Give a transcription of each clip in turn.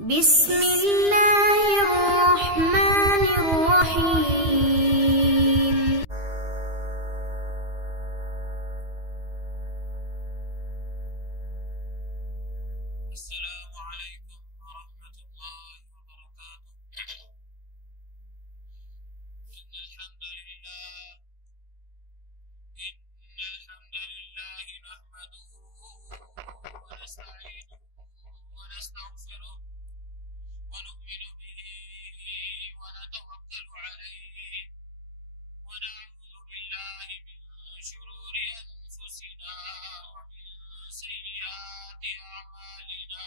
बिस्मिल्लाहिर्रहमानिर्रहीम। अस्सलामु अलैकुम वरहमतुल्लाहि वबरकातुह। इन्नल हम्दलिल्लाहि नहमदुहु व नस्तईनुहु व नस्तगफिरुह व नु'मिनु बिहि व नतवक्कलु अलैहि व नऊज़ु बिल्लाहि मिन शुरूरि अनफुसिना व मिन सय्यिआति अअमालिना।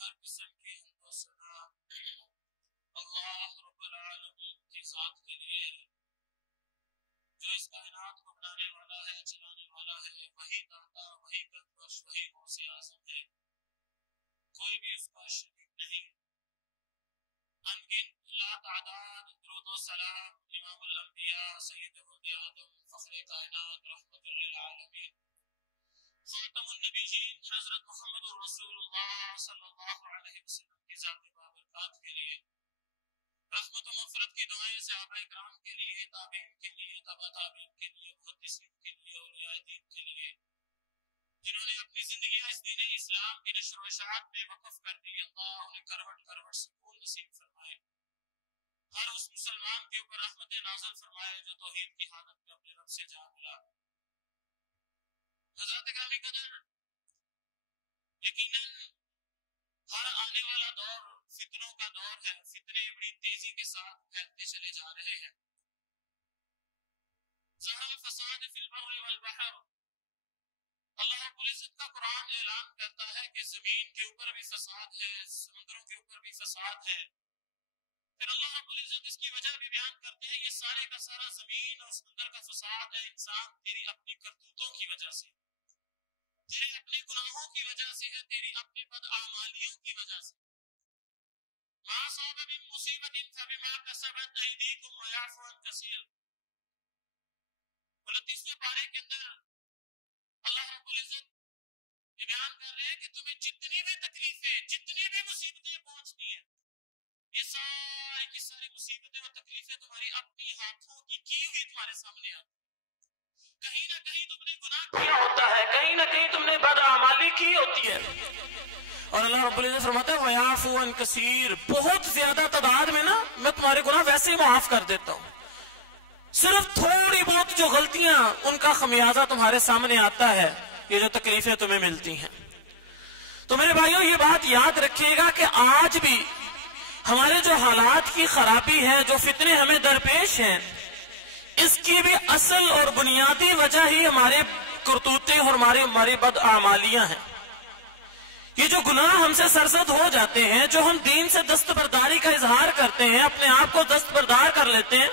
हर किस्म की हिम्मत और सना अल्लाह रब्बुल आलमीन की ज़ात के लिए है, जो इस कायनात को बनाने वाला है, चलाने वाला है। वही दाता, वही बख्श, वही गौसे आज़म है, कोई भी उसका शरीक नहीं। अनगिन लातादाद दुरूद व सलाम इमामुल अंबिया सय्यद वल्द आदम फख्रे कायनात रहमतुल लिल आलमीन खातमुन नबीयीन हज़रत मुहम्मदुर रसूलुल्लाह सल्लल्लाहु अलैहि वसल्लम की ज़ात बाबरकात के लिए, रहमत व मग़फ़िरत की दुआएं सहाबाए किराम के लिए, ताबीन के लिए, तबा ताबीन के लिए, मुहद्दिसीन के लिए, औलियाए दीन के लिए, जिन्होंने अपनी जिंदगी इस दीन इस्लाम की नश्र व इशाअत में वक़फ़ कर दी। अल्लाह उन्हें करवट करवट सुकून नसीब फरमाए। हर उस मुसलमान के ऊपर रहमत नाज़िल फरमाए जो तौहीद की हालत में अपने रब से जा मिला। हज़रात गिरामी कदर, यकीनन हर आने वाला दौर फितनों का दौर है। फितने बड़ी तेजी के साथ फैलते चले जा रहे हैं। ज़हरल फ़साद फ़िल बर्रि वल बहर, अल्लाह रब्बुल इज़्ज़त का कुरान ऐलान करता है कि जमीन के ऊपर भी फसाद है, समुद्रों के ऊपर भी फसाद है। फिर अल्लाह रब्बुल इज़्ज़त इसकी वजह भी बयान करते हैं, ये सारे का सारा जमीन और समुद्र का फसाद है इंसान तेरी अपनी करतूतों की वजह से, तेरे अपने गुनाहों की वजह से है, तेरी अपनी बदआमालियों की वजह से। मा असाबा मिन मुसीबतिन फबिमा कसबत अयदीकुम व याफू अन कसीर। 29वें पारे के अंदर अल्लाह रब्बुल इज़्ज़त ये बयान कर रहे हैं कि तुम्हें जितनी भी तकलीफें, जितनी भी मुसीबतें पहुंचती हैं, ये सारी की ही होती है। और अल्लाह रब्बुल इज्जत फरमाता है वयाफू अन कसीर, बहुत ज्यादा तादाद में ना मैं तुम्हारे गुनाह वैसे ही माफ कर देता हूं। सिर्फ थोड़ी बहुत जो गलतियां उनका खमियाजा तुम्हारे सामने आता है, ये जो तकलीफें तुम्हें मिलती हैं। तो मेरे भाइयों ये बात याद रखिएगा कि आज भी हमारे जो हालात की खराबी है, जो फितने हमें दरपेश हैं, इसकी भी असल और बुनियादी वजह ही हमारे करतूतें और हमारी बदआमालियां हैं। ये जो गुनाह हमसे सरजद हो जाते हैं, जो हम दीन से दस्तबरदारी का इजहार करते हैं, अपने आप को दस्तबरदार कर लेते हैं,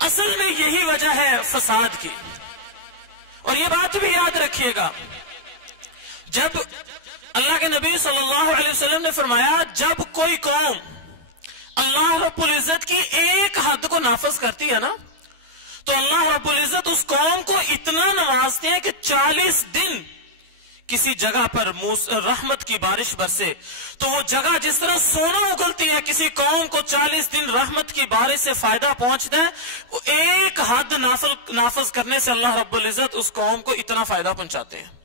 असल में यही वजह है फसाद की। और ये बात भी याद रखिएगा, जब अल्लाह के नबी सल्लल्लाहु अलैहि वसल्लम ने फरमाया जब कोई कौम अल्लाह रब्बुल इज्जत की एक हद को नाफिज करती है ना, तो अल्लाह रब्बुल इज्जत उस कौम को इतना नवाजते हैं कि 40 दिन किसी जगह पर रहमत की बारिश बरसे, तो वो जगह जिस तरह सोना उगलती है, किसी कौम को 40 दिन रहमत की बारिश से फायदा पहुंचता है, वो एक हद नाफिज करने से अल्लाह रब्बुल इज्जत उस कौम को इतना फायदा पहुंचाते हैं।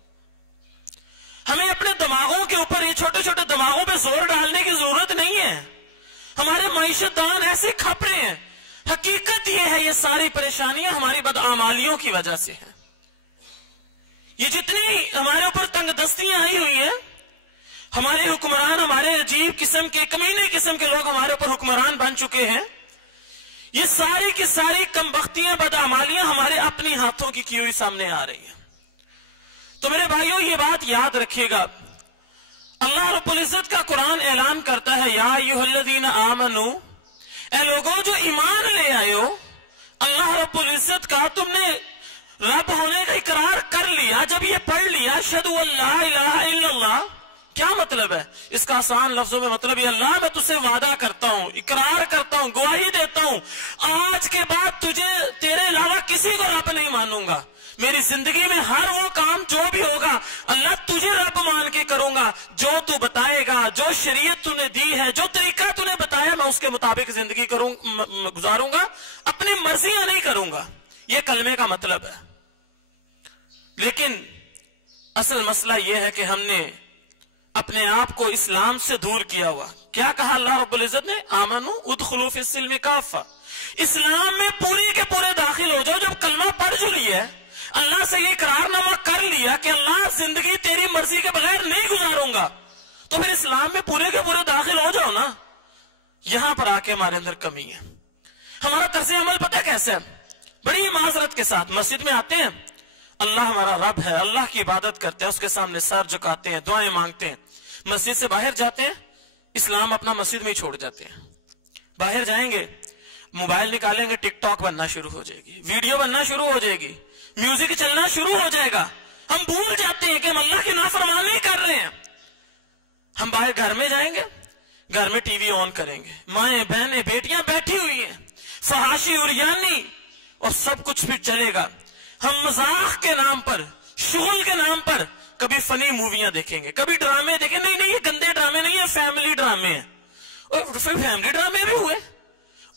हमें अपने दिमागों के ऊपर, ये छोटे छोटे दिमागों पे जोर डालने की जरूरत नहीं है। हमारे मईशतदान ऐसे खप रहे हैं। हकीकत ये है, ये सारी परेशानियां हमारी बदआमालियों की वजह से है। ये जितनी हमारे ऊपर तंगदस्तियां आई हुई है, हमारे हुक्मरान, हमारे अजीब किस्म के, कमीने किस्म के लोग हमारे ऊपर हुक्मरान बन चुके हैं, ये सारी की सारी कमबख्तियां, बदआमालियां हमारे अपने हाथों की हुई सामने आ रही है। तो मेरे भाइयों ये बात याद रखिएगा, अल्लाह रब्बुल इज्जत का कुरान ऐलान करता है या अय्युहल्लज़ीना आमनू, ऐ लोगों जो ईमान ले आए हो, अल्लाह रब्बुल इज्जत का तुमने रब होने का इकरार कर लिया, जब ये पढ़ लिया अशहदु अल्ला इलाहा इल्लल्लाह, क्या मतलब है इसका? आसान लफ्जों में मतलब ये, अल्लाह मैं तुझसे वादा करता हूं, इकरार करता हूं, गवाही देता हूं, आज के बाद तुझे तेरे अलावा किसी को रब नहीं मानूंगा। मेरी जिंदगी में हर वो काम जो भी होगा अल्लाह तुझे रब मान के करूंगा, जो तू बताएगा, जो शरीयत तूने दी है, जो तरीका तूने बताया, मैं उसके मुताबिक जिंदगी गुजारूंगा, अपनी मर्जियां नहीं करूंगा। ये कलमे का मतलब है। लेकिन असल मसला यह है कि हमने अपने आप को इस्लाम से दूर किया हुआ। क्या कहा अल्लाह रब्बुल इज्जत ने? आमनू उदखुलू फिस्सिल्मि काफ़ा, इस्लाम में पूरी के पूरे दाखिल हो जाओ। जब कलमा पढ़ जो लिया है, अल्लाह से ये इकरारनामा कर लिया कि अल्लाह जिंदगी तेरी मर्जी के बगैर नहीं गुजारूंगा, तो फिर इस्लाम में पूरे के पूरे दाखिल हो जाओ ना। यहां पर आके हमारे अंदर कमी है। हमारा तर्ज़े अमल पता है कैसे है? बड़ी माजरत के साथ मस्जिद में आते हैं, अल्लाह हमारा रब है, अल्लाह की इबादत करते हैं, उसके सामने सर झुकाते हैं, दुआएं मांगते हैं। मस्जिद से बाहर जाते हैं, इस्लाम अपना मस्जिद में ही छोड़ जाते हैं। बाहर जाएंगे, मोबाइल निकालेंगे, टिकटॉक बनना शुरू हो जाएगी, वीडियो बनना शुरू हो जाएगी, म्यूजिक चलना शुरू हो जाएगा। हम भूल जाते हैं कि हम अल्लाह की नाफरमानी कर रहे हैं। हम बाहर घर में जाएंगे, घर में टीवी ऑन करेंगे, माएं बहनें बेटियां बैठी हुई हैं, फहाशी उरियानी और सब कुछ भी चलेगा। हम मजाक के नाम पर, शुगल के नाम पर कभी फनी मूवियां देखेंगे, कभी ड्रामे देखेंगे। नहीं ये गंदे ड्रामे नहीं है, फैमिली ड्रामे हैं। और फिर फैमिली ड्रामे भी हुए,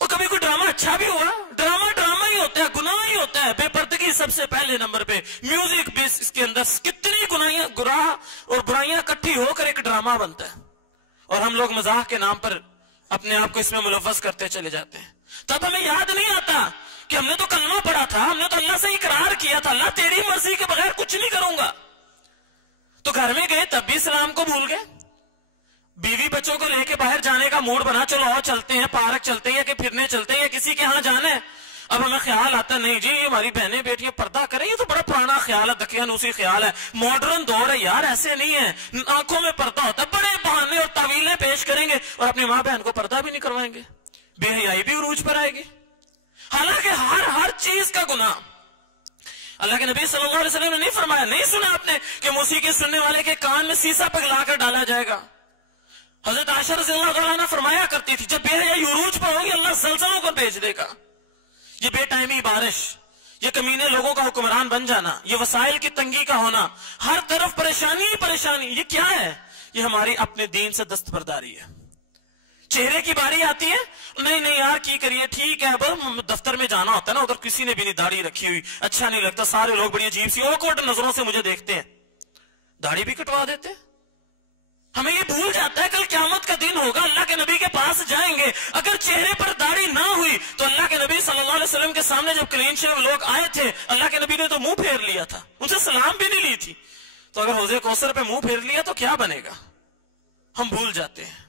और कभी कोई ड्रामा अच्छा भी हुआ। ड्रामा ड्रामा ही होता है, गुनाह ही होता है, बेपर्दगी सबसे पहले नंबर पे, म्यूजिक बेस, इसके अंदर कितनी गुनाह और बुराइयां इकट्ठी होकर एक ड्रामा बनता है, और हम लोग मजाक के नाम पर अपने आप को इसमें मुलव्वस करते चले जाते हैं। तब हमें याद नहीं आता कि हमने तो कलमा पढ़ा था, हमने तो अल्लाह से इकरार किया था, अल्लाह तेरी मर्जी के बगैर कुछ नहीं करूंगा। तो घर में गए तब भी इस्लाम को भूल गए। बीवी बच्चों को लेके बाहर जाने का मूड बना, चलो आओ चलते हैं, पार्क चलते हैं, या कि फिरने चलते हैं, या किसी के यहाँ जाना है। अब हमें ख्याल आता नहीं जी ये हमारी बहनें बेटियां पर्दा करें, ये तो बड़ा पुराना ख्याल है, दकियानूसी ख्याल है, मॉडर्न दौर है यार, ऐसे नहीं है। आंखों में पर्दा होता है, बड़े बहाने और तावीलें पेश करेंगे और अपनी माँ बहन को पर्दा भी नहीं करवाएंगे, बेहयाई भी उरूज पर आएगी। हालांकि हर चीज का गुनाह अल्लाह के नबी सल्लल्लाहु अलैहि वसल्लम ने नहीं फरमाया। नहीं सुना आपने कि मौसीकी सुनने वाले के कान में शीशा पिघलाकर डाला जाएगा? हजरत आयशा रज़ियल्लाहु अन्हा फरमाया करती थी, जब बेहयाई उरूज पर होगी अल्लाह ज़लज़लों को भेज देगा। ये बेटाइमी बारिश, ये कमीने लोगों का हुक्मरान बन जाना, ये वसाइल की तंगी का होना, हर तरफ परेशानी ही परेशानी, ये क्या है? ये हमारी अपने दीन से दस्तबरदारी है। चेहरे की बारी आती है, नहीं नहीं यार की करिए, ठीक है, अब दफ्तर में जाना होता है ना, उधर किसी ने भी नहीं दाढ़ी रखी हुई, अच्छा नहीं लगता, सारे लोग बड़ी अजीब सी ऑकवर्ड नजरों से मुझे देखते हैं। दाढ़ी भी कटवा देते। हमें ये भूल जाता है कल क़यामत का दिन होगा, अल्लाह के नबी के पास जाएंगे, अगर चेहरे पर दाढ़ी ना हुई तो अल्लाह के नबी सल्लल्लाहु अलैहि वसल्लम के सामने जब क्लीन शेव लोग आए थे, अल्लाह के नबी ने तो मुंह फेर लिया था, उनसे सलाम भी नहीं ली थी। तो अगर हौज़े कौसर पे मुंह फेर लिया तो क्या बनेगा, हम भूल जाते हैं।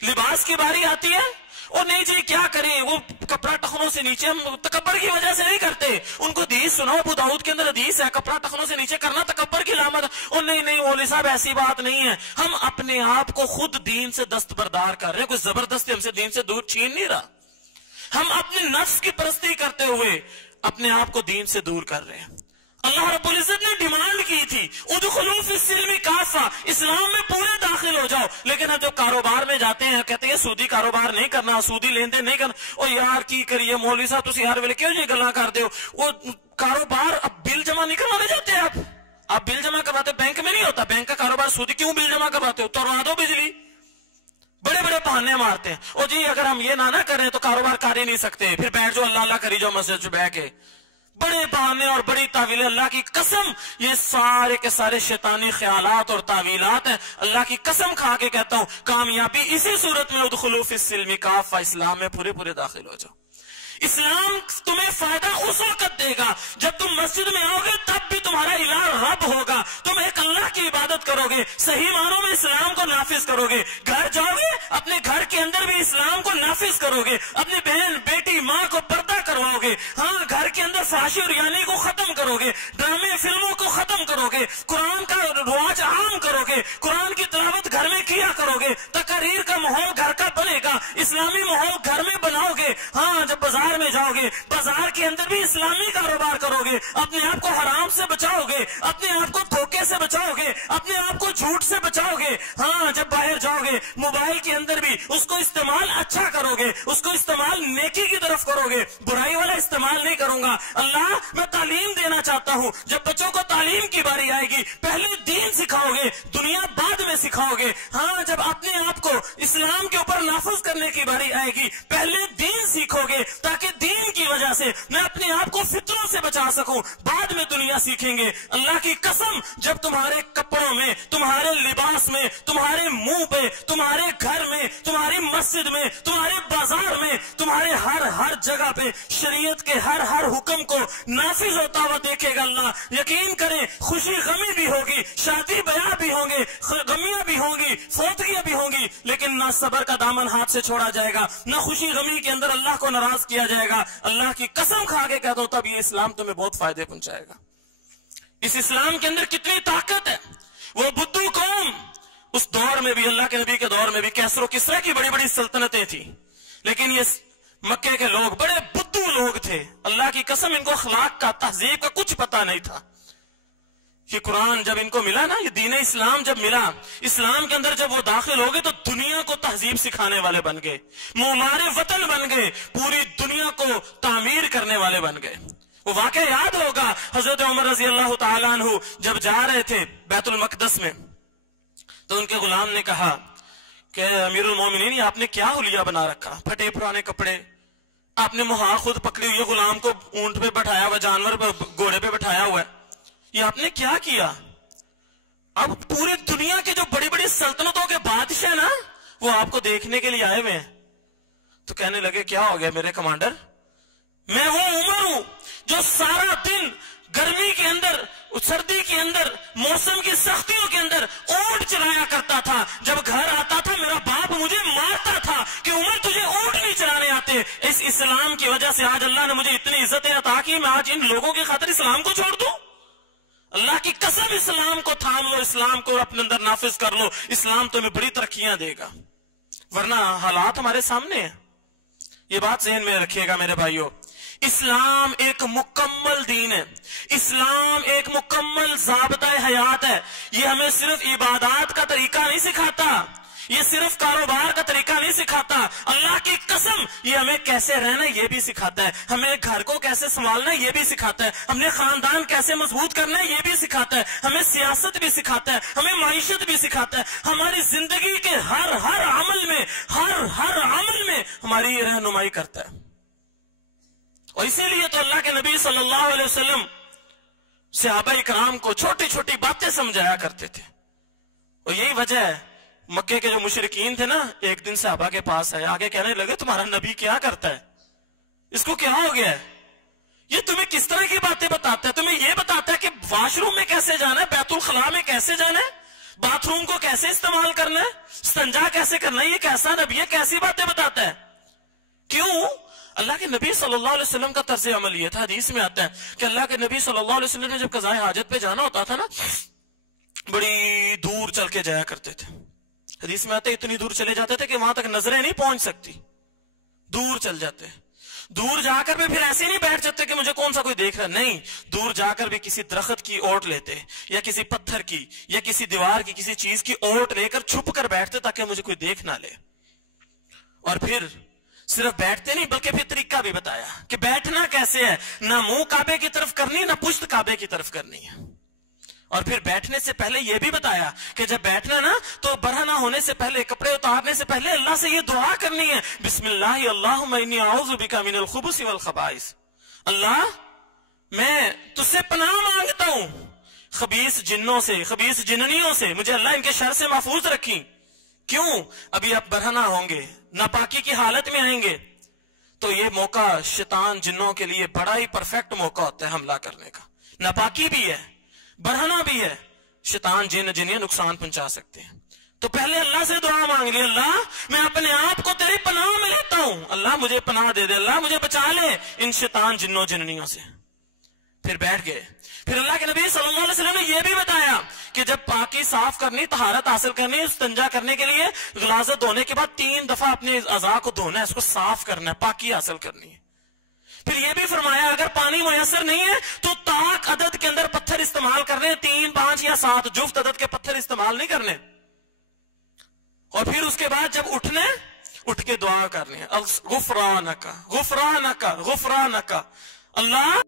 लिबास की बारी आती है और नहीं जी क्या करें, वो कपड़ा टखनों से नीचे, हम तकब्बर की वजह से नहीं करते, उनको हदीस सुनाओ, अबू दाऊद के अंदर हदीस है कपड़ा टखनों से नीचे करना तकब्बर की लामत। और नहीं नहीं मौलवी साहब ऐसी बात नहीं है, हम अपने आप को खुद दीन से दस्तबरदार कर रहे हैं, कोई जबरदस्ती हमसे दीन से दूर छीन नहीं रहा। हम अपने नफ्स की परस्ती करते हुए अपने आप को दीन से दूर कर रहे हैं। अल्लाह रब्बुल इज्जत ने डिमांड की थी उदखुलू फिस्सिल्मी काफा, इस्लाम में पूरे दाखिल हो जाओ। लेकिन अब जब कारोबार में जाते हैं कहते हैं सूदी कारोबार नहीं करना, सूदी लेन देन नहीं करना। और यार की करिए मौलवी साहब तुम यार वेले क्यों जी गल्ला करते हो, वो कारोबार अब बिल जमा नहीं करवाने जाते आप बिल जमा करवाते, बैंक में नहीं होता बैंक का कारोबार, सूदी क्यों बिल जमा करवाते हो, तोड़वा दो बिजली। बड़े बड़े बहाने मारते हैं, और जी अगर हम ये ना करें तो कारोबार कर ही नहीं सकते, फिर बैठ जाओ अल्लाह अल्लाह करी जाओ मस्जिद में बैठ के। बड़े बहाने और बड़ी तावीलें, अल्लाह की कसम ये सारे के सारे शैतानी ख्यालात और तावीलात हैं। अल्लाह की कसम खा के कहता हूं कामयाबी इसी सूरत में उदखुलू फिस्सिल्मी काफा, इस्लाम में पूरे पूरे दाखिल हो जाओ। इस्लाम तुम्हें फायदा उस वक्त देगा जब तुम मस्जिद में आओगे, तब भी तुम्हारा इलाह रब होगा, तुम एक अल्लाह की इबादत करोगे, सही मानों में इस्लाम को नाफिज करोगे। घर जाओगे अपने घर के अंदर भी इस्लाम को नाफिज करोगे, अपनी बहन बेटी माँ को पर्दा करवाओगे, हाँ घर के अंदर फाशी और यानी को खत्म करोगे, ड्रामे फिल्मों को खत्म करोगे, कुरान का रिवाज आम करोगे, कुरान की तिलावत घर में किया करोगे, तकरीर का माहौल घर का बनेगा, इस्लामी माहौल घर में बनाओगे। हाँ जब बाजार में जाओगे, बाजार के अंदर भी इस्लामी कारोबार करोगे, अपने आप को हराम से बचाओगे, अपने आप को धोखे से बचाओगे, अपने आप को झूठ से बचाओगे। हाँ जब बाहर जाओगे मोबाइल के अंदर भी उसको इस्तेमाल अच्छा करोगे, उसको इस्तेमाल नेकी की तरफ करोगे, बुराई वाला इस्तेमाल नहीं करूंगा। अल्लाह मैं तालीम देना चाहता हूँ, जब बच्चों को तालीम की बारी आएगी पहले दीन सिखाओगे, दुनिया बाद में सिखाओगे। हाँ जब अपने आप को इस्लाम के ऊपर नाफिज करने की बारी आएगी पहले दीन सीखोगे, ताकि दीन की वजह से मैं अपने आप को फितरों से बचा सकूं, बाद में दुनिया सीखेंगे। अल्लाह की कसम जब तुम्हारे कपड़ों में, तुम्हारे लिबास में, तुम्हारे मुंह पे, तुम्हारे घर में, तुम्हारी मस्जिद में, तुम्हारे बाजार में, तुम्हारे हर जगह पे शरीयत के हर हुक्म को नाफिज होता हुआ देखेगा अल्लाह, यकीन करें खुशी गमी भी होगी, शादी ब्याह भी होंगे, गमियां भी होंगी, फौतगियां भी होंगी, लेकिन ना सबर का दामन हाथ से छोड़ा जाएगा, ना खुशी गमी के अंदर अल्लाह को नाराज किया जाएगा। अल्लाह की कसम खा के कहता हूं तब ये इस्लाम तुम्हें बहुत फायदे पहुंचाएगा। इस इस्लाम के अंदर कितनी ताकत है। वो बुद्धू कौम उस दौर में भी, अल्लाह के नबी के दौर में भी कैसरो किसरा की बड़ी बड़ी सल्तनतें थी, लेकिन ये मक्के के लोग बड़े बुद्धू लोग थे। अल्लाह की कसम इनको अखलाक का, तहजीब का कुछ पता नहीं था। ये कुरान जब इनको मिला ना, ये दीन इस्लाम जब मिला, इस्लाम के अंदर जब वो दाखिल हो गए तो दुनिया को तहजीब सिखाने वाले बन गए, मोमारे वतन बन गए, पूरी दुनिया को तामीर करने वाले बन गए। वो वाकया याद होगा हजरत उमर रजी अल्लाह तआला अन्हु जब जा रहे थे बैतुल मकदस में, तो उनके गुलाम ने कहा कि अमीरुल मोमिनीन आपने क्या हुलिया बना रखा, फटे पुराने कपड़े, आपने मुहार खुद पकड़ी हुई है, गुलाम को ऊंट पे बैठाया हुआ, जानवर पे, घोड़े पे बैठाया हुआ है, ये आपने क्या किया। अब पूरी दुनिया के जो बड़ी बड़ी सल्तनतों के बादशाह ना वो आपको देखने के लिए आए हुए हैं। तो कहने लगे क्या हो गया मेरे कमांडर, मैं वो उमर हूं जो सारा दिन गर्मी के अंदर, सर्दी के अंदर, मौसम की सख्तियों के अंदर ऊंट चलाया करता था। जब घर आता था मेरा बाप मुझे मारता था कि उमर तुझे ऊंट नहीं चलाने आते। इस इस्लाम की वजह से आज अल्लाह ने मुझे इतनी इज्जतें अता की, मैं आज इन लोगों की खातिर इस्लाम को छोड़ दूं। अल्लाह की कसम इस्लाम को थाम लो, इस्लाम को अपने अंदर नाफिज कर लो, इस्लाम तुम्हें बड़ी तरक्कियां देगा। वरना हालात हमारे सामने है, ये बात ज़हन में रखिएगा मेरे भाइयों। इस्लाम एक मुकम्मल दीन है, इस्लाम एक मुकम्मल ज़ाबता हयात है। ये हमें सिर्फ इबादत का तरीका नहीं सिखाता, ये सिर्फ कारोबार का तरीका नहीं सिखाता। अल्लाह की कसम ये हमें कैसे रहना ये भी सिखाता है, हमें घर को कैसे संभालना ये भी सिखाता है, हमने खानदान कैसे मजबूत करना है ये भी सिखाता है, हमें सियासत भी सिखाता है, हमें माइशत भी सिखाता है। हमारी जिंदगी के हर अमल में, हर अमल में हमारी ये रहनुमाई करता है। और इसीलिए तो अल्लाह के नबी सल्लल्लाहु अलैहि वसल्लम सहाबा इकराम को छोटी छोटी बातें समझाया करते थे। और यही वजह है मक्के के जो मुशरिकीन थे ना, एक दिन सहाबा के पास आए, आगे कहने लगे तुम्हारा नबी क्या करता है, इसको क्या हो गया है, ये तुम्हें किस तरह की बातें बताता है, तुम्हें ये बताता है कि वॉशरूम में कैसे जाना है, बैतुल खला में कैसे जाना है, बाथरूम को कैसे इस्तेमाल करना है, संजा कैसे करना है, ये कैसा नबी है, कैसी बातें बताता है। क्यों? अल्लाह के नबी सल्लल्लाहु अलैहि वसल्लम का तर्ज अमल ये था, हदीस में आता है कि अल्लाह के नबी सल्लल्लाहु अलैहि वसल्लम ने जब कज़ाए हाजत पे जाना होता था ना, बड़ी दूर चल के जाया करते थे। हदीस में आते इतनी दूर चले जाते थे कि वहां तक नजरें नहीं पहुंच सकती, दूर चल जाते। दूर जाकर भी फिर ऐसे नहीं बैठ जाते कि मुझे कौन सा कोई देख रहा, नहीं, दूर जाकर भी किसी दरख्त की ओट लेते या किसी पत्थर की या किसी दीवार की किसी चीज की ओट लेकर छुप कर बैठते ताकि मुझे कोई देख ना ले। और फिर सिर्फ बैठते नहीं बल्कि फिर तरीका भी बताया कि बैठना कैसे है, ना मुंह काबे की तरफ करनी ना पुश्त काबे की तरफ करनी है। और फिर बैठने से पहले यह भी बताया कि जब बैठना ना तो बरहना होने से पहले, कपड़े उतारने से पहले अल्लाह से ये दुआ करनी है, बिस्मिल्लाह अल्लाहुम्मा इन्नी अऊज़ु बिका मिनल खुबुस वल खबाइस, अल्लाह मैं तुझसे पनाह मांगता हूं खबीस जिन्नों से, खबीस जिन्नियों से, मुझे अल्लाह इनके शर से महफूज रखी। क्यों? अभी आप बरहना होंगे, नापाकी की हालत में आएंगे, तो ये मौका शैतान जिन्नों के लिए बड़ा ही परफेक्ट मौका होता है हमला करने का। नापाकी भी है, बरहना भी है, शैतान जिन जिन्हें नुकसान पहुंचा सकते हैं। तो पहले अल्लाह से दुआ मांग ली, अल्लाह मैं अपने आप को तेरी पनाह में लेता हूं, अल्लाह मुझे पनाह दे दे, अल्लाह मुझे बचा ले इन शैतान जिन्नों जिन्नियों से। फिर बैठ गए। फिर अल्लाह के नबी सल्लल्लाहु अलैहि वसल्लम ने यह भी बताया कि जब पाकी साफ करनी, तहारत हासिल करनी, इस्तिंजा करने के लिए गलाजत धोने के बाद 3 दफा अपने अज़ा को धोना है, इसको साफ करना है, पाकी हासिल करनी है। फिर यह भी फरमाया अगर पानी मुयसर नहीं है तो ताक अदद के अंदर पत्थर इस्तेमाल करने, 3, 5 या 7 जुफ्त अदद के पत्थर इस्तेमाल नहीं करने। और फिर उसके बाद जब उठने, उठ के दुआ करनी है, गुफरानका गुफरानका गुफरानका, अल्लाह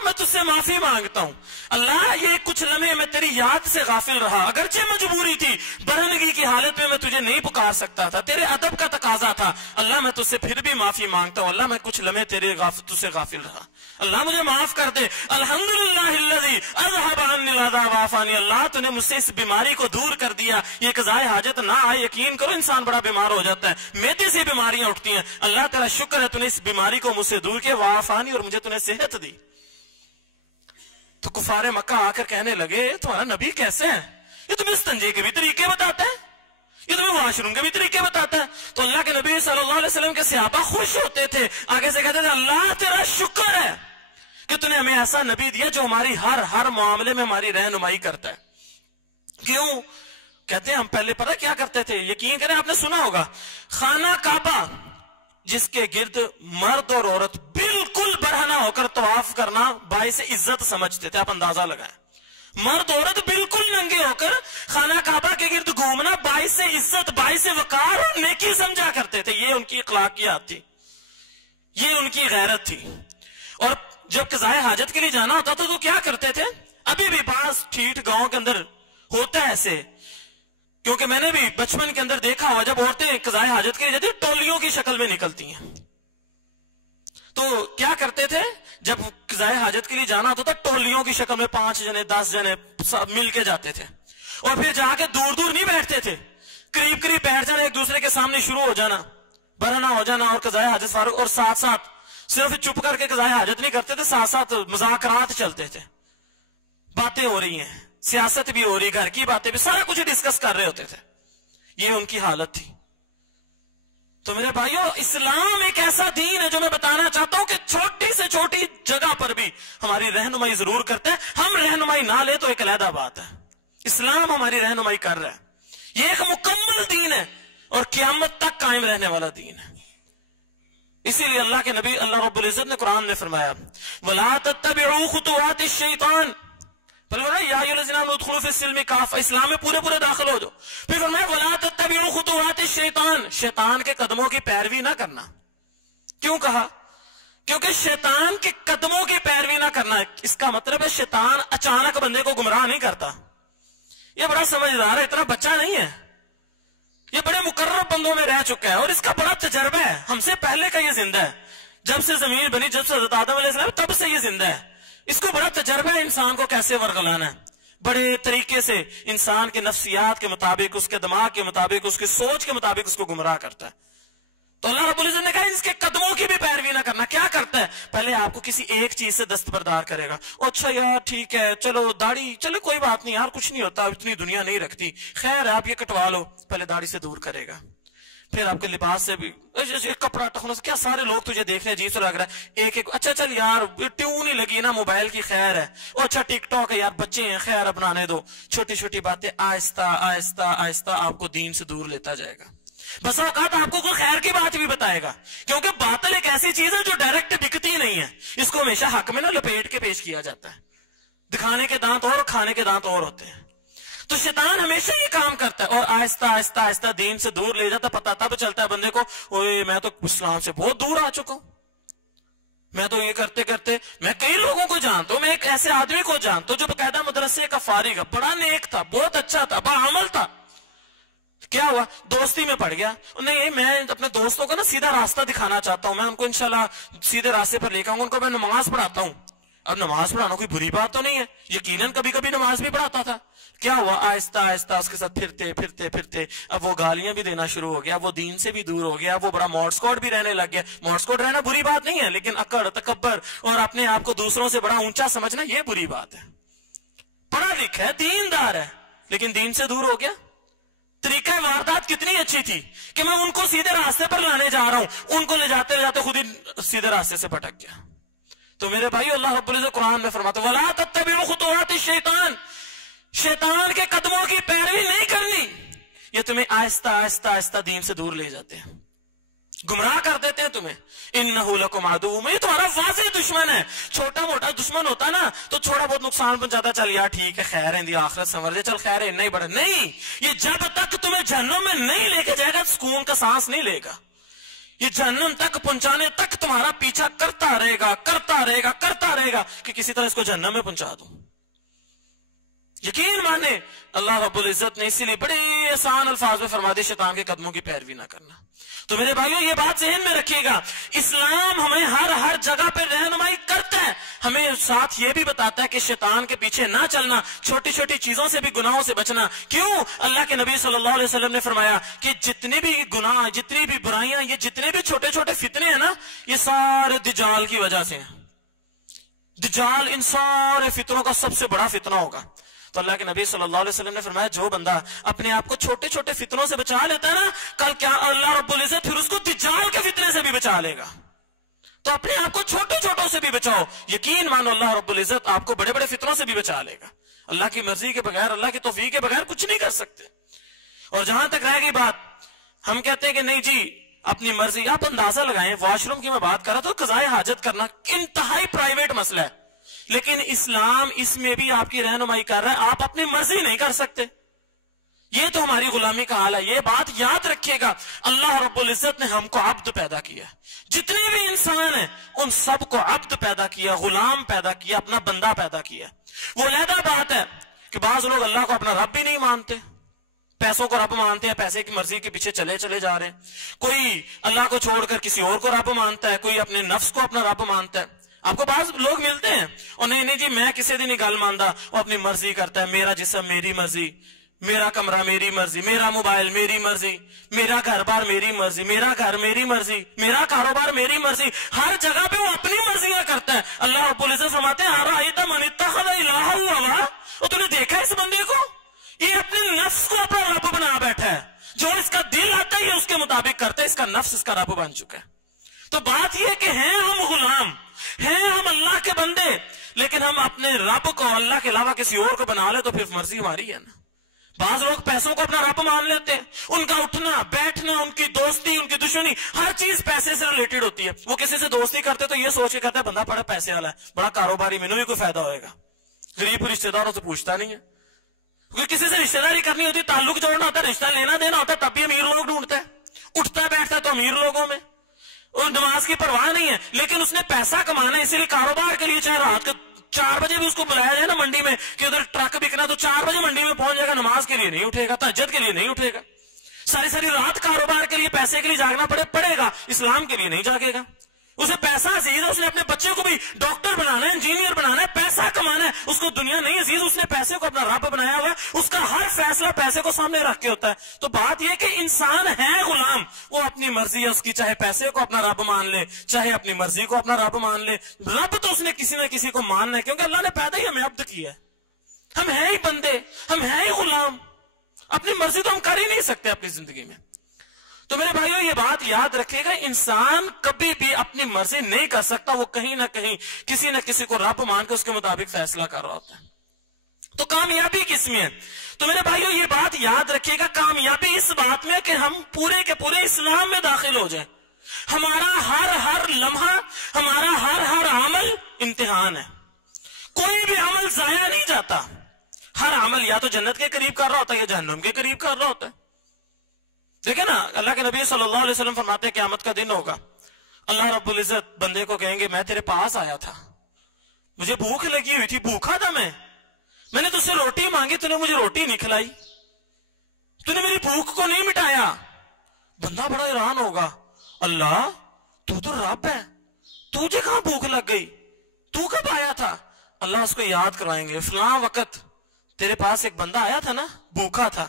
मैं तुझसे माफी मांगता हूं, अल्लाह ये कुछ लम्हे मैं तेरी याद से गाफिल रहा, अगरचे मजबूरी थी, बरहनगी की हालत में मैं तुझे नहीं पुकार सकता था, तेरे अदब का तकाजा था, अल्लाह मैं तुझसे फिर भी माफी मांगता हूं, अल्लाह मैं कुछ लम्हे तेरे तुझसे गाफिल रहा, अल्लाह मुझे माफ कर दे। अल्हम्दुलिल्लाहिल्लज़ी अज़हब अन्निल अज़ा व आफ़ानी, अल्लाह तूने मुझसे इस बीमारी को दूर कर दिया, ये क़ज़ाए हाजत ना आए। यकीन करो इंसान बड़ा बीमार हो जाता है, मेदे से बीमारियां उठती हैं, अल्लाह तेरा शुक्र है तूने इस बीमारी को मुझसे दूर किया, व आफ़ानी, और मुझे तूने सेहत दी। तो कुफारे मक्का आकर कहने लगे तुम्हारा नबी कैसे है, ये तुम्हें इस्तिंजे के भी तरीके बताता है, ये तुम्हें वॉशरूम के भी तरीके बताता है। तो अल्लाह के नबी सल्लल्लाहु अलैहि वसल्लम के सहाबा खुश होते थे, आगे से कहते थे अल्लाह तेरा शुक्र है कि तूने हमें ऐसा नबी दिया जो हमारी हर मामले में हमारी रहनुमाई करता है। क्यों? कहते हैं हम पहले पता क्या करते थे, यकीन करें आपने सुना होगा, खाना काबा जिसके गिर्द मर्द और औरत बिल्कुल बरहना होकर तवाफ करना बाइस इज्जत समझते थे, आप अंदाजा लगाएं, मर्द औरत बिल्कुल नंगे होकर खाना काबा के गिर्द घूमना बाइस इज्जत, बाइस वकार और नेकी समझा करते थे। ये उनकी अखलाकियात थी, ये उनकी गैरत थी। और जब क़ज़ाए हाजत के लिए जाना होता था तो क्या करते थे, अभी भी पास ठीठ गांव के अंदर होता है ऐसे, क्योंकि मैंने भी बचपन के अंदर देखा हुआ जब औरतें क़ज़ाए हाजत के लिए जाती टोलियों की शक्ल में निकलती हैं, तो क्या करते थे जब क़ज़ाए हाजत के लिए जाना होता था टोलियों की शक्ल में 5 जने 10 जने सब मिल के जाते थे, और फिर जाके दूर दूर नहीं बैठते थे, करीब करीब बैठ जाना, एक दूसरे के सामने शुरू हो जाना, बरहना हो जाना और क़ज़ाए हाजत फारूक, और साथ साथ सिर्फ चुप करके क़ज़ाए हाजत नहीं करते थे, साथ साथ मुज़ाकरात चलते थे, बातें हो रही हैं, सियासत भी हो रही, घर की बातें भी, सारा कुछ डिस्कस कर रहे होते थे। ये उनकी हालत थी। तो मेरे भाइयों, इस्लाम एक ऐसा दीन है जो मैं बताना चाहता हूं कि छोटी से छोटी जगह पर भी हमारी रहनुमाई जरूर करते हैं। हम रहनुमाई ना ले तो एक अलग बात है, इस्लाम हमारी रहनुमाई कर रहा है। ये एक मुकम्मल दीन है और क़यामत तक कायम रहने वाला दीन है। इसीलिए अल्लाह के नबी अल्लाह रब्बुल इज्जत ने कुरान में फरमाया, वला तत्तबिउ खुतुवातिश शैतान, इस्लाम में पूरे पूरे दाखिल हो जाओ। फिर फरमाया वला तत्तबिउ खुतुवातिश शैतान, शैतान के कदमों की पैरवी ना करना। क्यों कहा? क्योंकि शैतान के कदमों की पैरवी ना करना, इसका मतलब है शैतान अचानक बंदे को गुमराह नहीं करता। ये बड़ा समझदार है, इतना बच्चा नहीं है, ये बड़े मुकर्रब बंदों में रह चुका है और इसका बड़ा तजर्बा है, हमसे पहले का ये जिंदा है, जब से जमीन बनी, जब से हज़रत आदम अलैहिस्सलाम तब से ये जिंदा है। इसको बड़ा तजर्बा है इंसान को कैसे वरगलाना है, बड़े तरीके से इंसान के नफ्सियात के मुताबिक, उसके दिमाग के मुताबिक, उसकी सोच के मुताबिक उसको गुमराह करता है। तो अल्लाह रब्बुल इज्जत ने कहा इसके कदमों की भी पैरवी ना करना। क्या करता है, पहले आपको किसी एक चीज से दस्तबरदार करेगा। अच्छा यार ठीक है, चलो दाढ़ी, चलो कोई बात नहीं यार, कुछ नहीं होता, इतनी दुनिया नहीं रखती, खैर आप ये कटवा लो, पहले दाढ़ी से दूर करेगा। फिर आपके लिबास से भी, कपड़ा टखना से, क्या सारे लोग तुझे देख रहे हैं, अजीब सा लग रहा है, एक एक, अच्छा चल यार ट्यून ही लगी ना मोबाइल की, खैर है, अच्छा टिकटॉक है यार, बच्चे हैं, खैर अब बनाने दो। छोटी छोटी बातें आहिस्ता आहिस्ता आहिस्ता आपको दीन से दूर लेता जाएगा। बस औकात आपको कोई खैर की बात भी बताएगा, क्योंकि बातिल एक ऐसी चीज है जो डायरेक्ट दिखती नहीं है, इसको हमेशा हक में ना लपेट के पेश किया जाता है। दिखाने के दांत और खाने के दांत और होते हैं। तो शैतान हमेशा ये काम करता है और आहिस्ता आहिस्ता आहिस्ता दीन से दूर ले जाता। पता तब चलता है बंदे को, ओए मैं तो इस्लाम से बहुत दूर आ चुका हूं, मैं तो ये करते करते, मैं कई लोगों को जानता हूं, मैं एक ऐसे आदमी को जानता हूं जो बकायदा मदरसे का फारिग है, बड़ा नेक था, बहुत अच्छा था, बाअमल था। क्या हुआ, दोस्ती में पड़ गया। नहीं, मैं अपने दोस्तों को ना सीधा रास्ता दिखाना चाहता हूं, मैं उनको इंशाल्लाह सीधे रास्ते पर लेकर आऊंगा, उनको मैं नमाज पढ़ाता हूं। अब नमाज पढ़ाना कोई बुरी बात तो नहीं है, यकीनन कभी कभी नमाज भी पढ़ाता था। क्या हुआ, आहिस्ता आहिस्ता उसके साथ फिरते फिरते फिरते अब वो गालियां भी देना शुरू हो गया, वो दीन से भी दूर हो गया, वो बड़ा मॉडस्कॉट भी रहने लग गया। मॉडस्कॉट रहना बुरी बात नहीं है, लेकिन अकड़ तकब्बर और अपने आप को दूसरों से बड़ा ऊंचा समझना ये बुरी बात है। पढ़ा लिखा है, दीनदार है, लेकिन दीन से दूर हो गया। तरीका वारदात कितनी अच्छी थी कि मैं उनको सीधे रास्ते पर लाने जा रहा हूं, उनको ले जाते खुद ही सीधे रास्ते से भटक गया। तो मेरे भाई, अल्लाह रब्बुल इज्जत कुरान में फरमाता है, वला तत्तबिउ खुतुवाति शैतान, शैतान के कदमों की पैरवी नहीं करनी, ये तुम्हें आहिस्ता आहिस्ता आहिस्ता दीन से दूर ले जाते हैं, गुमराह कर देते हैं तुम्हें। इन्नहु लकुम अदुव्वुन, ये तुम्हारा वाज़ेह दुश्मन है। छोटा मोटा दुश्मन होता ना तो थोड़ा बहुत नुकसान पहुंचाता, चल यार ठीक है, खैर है, आखिरत संवर जाए, चल खैर है, इतना ही बड़ा नहीं। ये जब तक तुम्हें जहन्नुम में नहीं लेके जाएगा, सुकून का सांस नहीं लेगा। ये जहन्नुम तक पहुंचाने तक तुम्हारा पीछा करता रहेगा, करता रहेगा, करता रहेगा कि किसी तरह इसको जहन्नुम में पहुंचा दूं। यकीन माने, अल्लाह रब्बुल इज्जत ने इसीलिए बड़े आसान अल्फाज में फरमा दिया, शैतान के कदमों की पैरवी ना करना। तो मेरे भाइयों, ये बात ज़हन में रखिएगा, इस्लाम हमें हर जगह पर रहनुमाई करता है, हमें साथ ये भी बताता है कि शैतान के पीछे ना चलना, छोटी छोटी चीजों से भी, गुनाहों से बचना। क्यों, अल्लाह के नबी सल्लल्लाहु अलैहि वसल्लम ने फरमाया कि जितने भी गुनाह, जितनी भी बुराइयां, ये जितने भी छोटे छोटे फितने हैं ना, ये सारे दज्जाल की वजह से हैं। दज्जाल इन सारे फितनों का सबसे बड़ा फितना होगा। तो अल्लाह के नबी सल्लल्लाहु अलैहि वसल्लम ने फरमाया, जो बंदा अपने आप को छोटे छोटे फितनों से बचा लेता है ना, कल क्या अल्लाह रब्बुल इज्जत फिर उसको दज्जाल के फितने से भी बचा लेगा। तो अपने आप को छोटे छोटों से भी बचाओ, यकीन मानो अल्लाह रब्बुल इज्जत आपको बड़े बड़े फितनों से भी बचा लेगा। अल्लाह की मर्जी के बगैर, अल्लाह की तौफीक के बगैर कुछ नहीं कर सकते। और जहां तक रह गई बात, हम कहते हैं कि नहीं जी अपनी मर्जी, आप अंदाजा लगाएं, वॉशरूम की मैं बात कर रहा तो कज़ाए हाजत करना इंतहाई प्राइवेट मसला है, लेकिन इस्लाम इसमें भी आपकी रहनुमाई कर रहा है, आप अपनी मर्जी नहीं कर सकते। ये तो हमारी गुलामी का हाल है। ये बात याद रखिएगा, अल्लाह रब्बुल इज्जत ने हमको अब्द पैदा किया, जितने भी इंसान हैं उन सबको अब्द पैदा किया, गुलाम पैदा किया, अपना बंदा पैदा किया। वो अलहदा बात है कि बाज लोग अल्लाह को अपना रब भी नहीं मानते, पैसों को रब मानते हैं, पैसे की मर्जी के पीछे चले चले जा रहे हैं। कोई अल्लाह को छोड़कर किसी और को रब मानता है, कोई अपने नफ्स को अपना रब मानता है। आपको बाज लोग मिलते हैं और नहीं जी मैं किसी दिन गल मानदा, वो अपनी मर्जी करता है, मेरा जिस्म मेरी मर्जी, मेरा कमरा मेरी मर्जी, मेरा मोबाइल मेरी मर्जी, मेरा घर बार मेरी मर्जी, मेरा घर मेरी मर्जी, मेरा कारोबार मेरी मर्जी, हर जगह पे वो अपनी मर्जियां करता है। अल्लाह रब्बुल इज्जत फरमाते हैं, मन इत्तखज़ इलाहन हवा, और तूने देखा इस बंदे को, ये अपने नफ्स को अपना रब बना बैठा है, जो इसका दिल आता है ये उसके मुताबिक करता है, इसका नफ्स इसका रब बन चुका है। तो बात यह कि हैं हम गुलाम, हैं हम अल्लाह के बंदे, लेकिन हम अपने रब को अल्लाह के अलावा किसी और को बना ले तो फिर मर्जी हमारी है ना। बाज लोग पैसों को अपना रब मान लेते हैं, उनका उठना बैठना, उनकी दोस्ती, उनकी दुश्मनी, हर चीज पैसे से रिलेटेड होती है। वो किसी से दोस्ती करते तो ये सोच के करता है बंदा बड़ा पैसे वाला है, बड़ा कारोबारी, मैंने भी कोई फायदा होगा। गरीब रिश्तेदारों से पूछता नहीं है, क्योंकि किसी से रिश्तेदारी करनी होती, ताल्लुक जोड़ना होता है, रिश्ता लेना देना होता है, तब भी अमीर लोग ढूंढता है, उठता बैठता तो अमीर लोगों में, और नमाज की परवाह नहीं है, लेकिन उसने पैसा कमाना है, इसीलिए कारोबार के लिए चाहे रात के 4 बजे भी उसको बुलाया जाए ना मंडी में कि उधर ट्रक बिकना, तो 4 बजे मंडी में पहुंच जाएगा, नमाज के लिए नहीं उठेगा, तहज्जुद के लिए नहीं उठेगा, सारी सारी रात कारोबार के लिए, पैसे के लिए जागना पड़ेगा, इस्लाम के लिए नहीं जागेगा। उसे पैसा अजीज है, उसने अपने बच्चे को भी डॉक्टर बनाना है, इंजीनियर बनाना है, पैसा कमाना है, उसको दुनिया नहीं अजीज, उसने पैसे को अपना रब बनाया हुआ है, उसका हर फैसला पैसे को सामने रख के होता है। तो बात यह कि इंसान है गुलाम, वो अपनी मर्जी है उसकी, चाहे पैसे को अपना रब मान ले, चाहे अपनी मर्जी को अपना रब मान ले, रब तो उसने किसी ना किसी को मानना है, क्योंकि अल्लाह ने पैदा ही हमें अब्द किया है। हम हैं ही बंदे, हम हैं ही गुलाम, अपनी मर्जी तो हम कर ही नहीं सकते अपनी जिंदगी में। तो मेरे भाइयों ये बात याद रखिएगा, इंसान कभी भी अपनी मर्जी नहीं कर सकता, वो कहीं ना कहीं किसी न किसी को रब मान के उसके मुताबिक फैसला कर रहा होता है। तो कामयाबी किसमें है? तो मेरे भाइयों ये बात याद रखिएगा, कामयाबी इस बात में कि हम पूरे के पूरे इस्लाम में दाखिल हो जाएं। हमारा हर लम्हा, हमारा हर अमल इम्तिहान है, कोई भी अमल जाया नहीं जाता। हर अमल या तो जन्नत के करीब कर रहा होता है या जहन्नम के करीब कर रहा होता है। देखिए ना, अल्लाह के नबी सल्लल्लाहु अलैहि वसल्लम फरमाते हैं क़यामत का दिन होगा, अल्लाह रब्बुल इज्जत बंदे को कहेंगे मैं तेरे पास आया था, मुझे भूख लगी हुई थी, भूखा था मैंने तुझसे रोटी मांगी, तूने मुझे रोटी नहीं खिलाई, तूने मेरी भूख को नहीं मिटाया। बंदा बड़ा हैरान होगा, अल्लाह तू तो रब है, तुझे कहां भूख लग गई, तू कब आया था? अल्लाह उसको याद करवाएंगे, फलां वक्त तेरे पास एक बंदा आया था ना, भूखा था,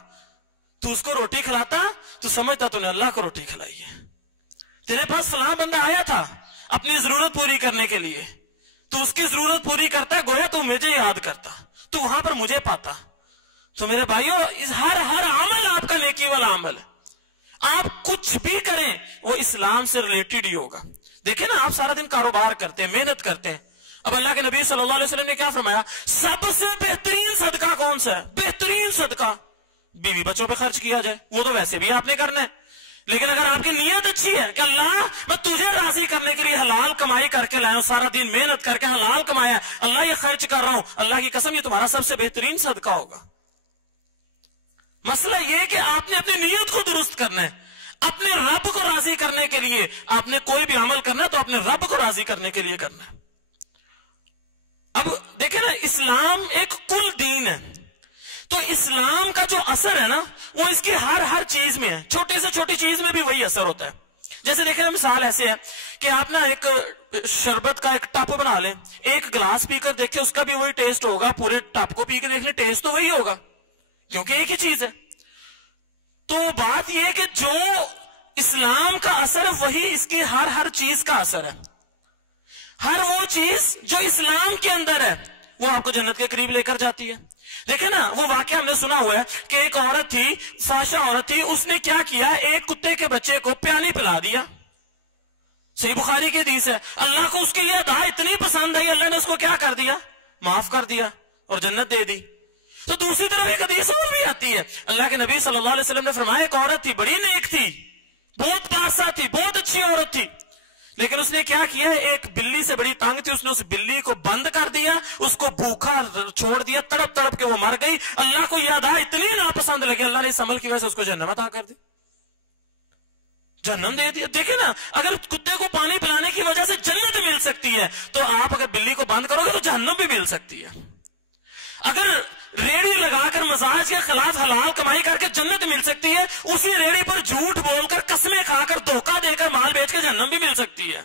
तू उसको रोटी खिलाता, तू समझता तूने अल्लाह को रोटी खिलाई है। तेरे पास फलां बंदा आया था अपनी जरूरत पूरी करने के लिए, तू उसकी जरूरत पूरी करता, गोया तू मुझे याद करता, तू वहां पर मुझे पाता। तो मेरे भाइयों, इस हर अमल आपका नेकी वाला अमल है। आप कुछ भी करें वो इस्लाम से रिलेटेड ही होगा। देखिए ना, आप सारा दिन कारोबार करते हैं, मेहनत करते हैं, अब अल्लाह के नबी सल्लल्लाहु अलैहि वसल्लम ने क्या फरमाया, सबसे बेहतरीन सदका कौन सा है? बेहतरीन सदका बीवी बच्चों पे खर्च किया जाए, वो तो वैसे भी आपने करना है, लेकिन अगर आपकी नीयत अच्छी है कि अल्लाह मैं तुझे राजी करने के लिए हलाल कमाई करके लाया हूं, सारा दिन मेहनत करके हलाल कमाया, अल्लाह ये खर्च कर रहा हूं, अल्लाह की कसम ये तुम्हारा सबसे बेहतरीन सदका होगा। मसला ये कि आपने अपनी नीयत को दुरुस्त करना है, अपने रब को राजी करने के लिए आपने कोई भी अमल करना है तो अपने रब को राजी करने के लिए करना है। अब देखे ना, इस्लाम एक कुल दीन है, तो इस्लाम का जो असर है ना वो इसकी हर चीज में है, छोटी से छोटी चीज में भी वही असर होता है। जैसे देखें, मिसाल ऐसे है कि आप ना एक शरबत का एक टप बना लें, एक गिलास पीकर देखें, उसका भी वही टेस्ट होगा, पूरे टप को पी के देख ले, टेस्ट तो वही होगा, क्योंकि एक ही चीज है। तो बात यह कि जो इस्लाम का असर है वही इसकी हर चीज का असर है। हर वो चीज जो इस्लाम के अंदर है वो आपको जन्नत के करीब लेकर जाती है। देखे ना, वो वाकया हमने सुना हुआ है कि एक औरत थी, फाशा औरत थी, उसने क्या किया, एक कुत्ते के बच्चे को पानी पिला दिया। सही बुखारी की हदीस है, अल्लाह को उसकी ये अदा इतनी पसंद आई, अल्लाह ने उसको क्या कर दिया, माफ कर दिया और जन्नत दे दी। तो दूसरी तरफ एक हदीस और भी आती है, अल्लाह के नबी सल्लल्लाहु अलैहि वसल्लम ने फरमाया, एक औरत थी, बड़ी नेक थी, बहुत पासा थी, बहुत अच्छी औरत थी, लेकिन उसने क्या किया, एक बिल्ली से बड़ी तंग थी, उसने उस बिल्ली को बंद कर दिया, उसको भूखा छोड़ दिया, तड़प तड़प के वो मर गई। अल्लाह को याद आ इतनी नापसंद लगी, अल्लाह ने इस अमल की वजह से उसको जन्नत अता कर दी, जन्नत दे दिया। देखे ना, अगर कुत्ते को पानी पिलाने की वजह से जन्नत मिल सकती है, तो आप अगर बिल्ली को बंद करोगे तो जहन्नम भी मिल सकती है। अगर रेडी लगाकर मजाज के खिलाफ हलाल कमाई करके जन्नत मिल सकती है, उसी रेडी पर झूठ बोलकर, कसमें खाकर, धोखा देकर माल बेच के जन्नत भी मिल सकती है।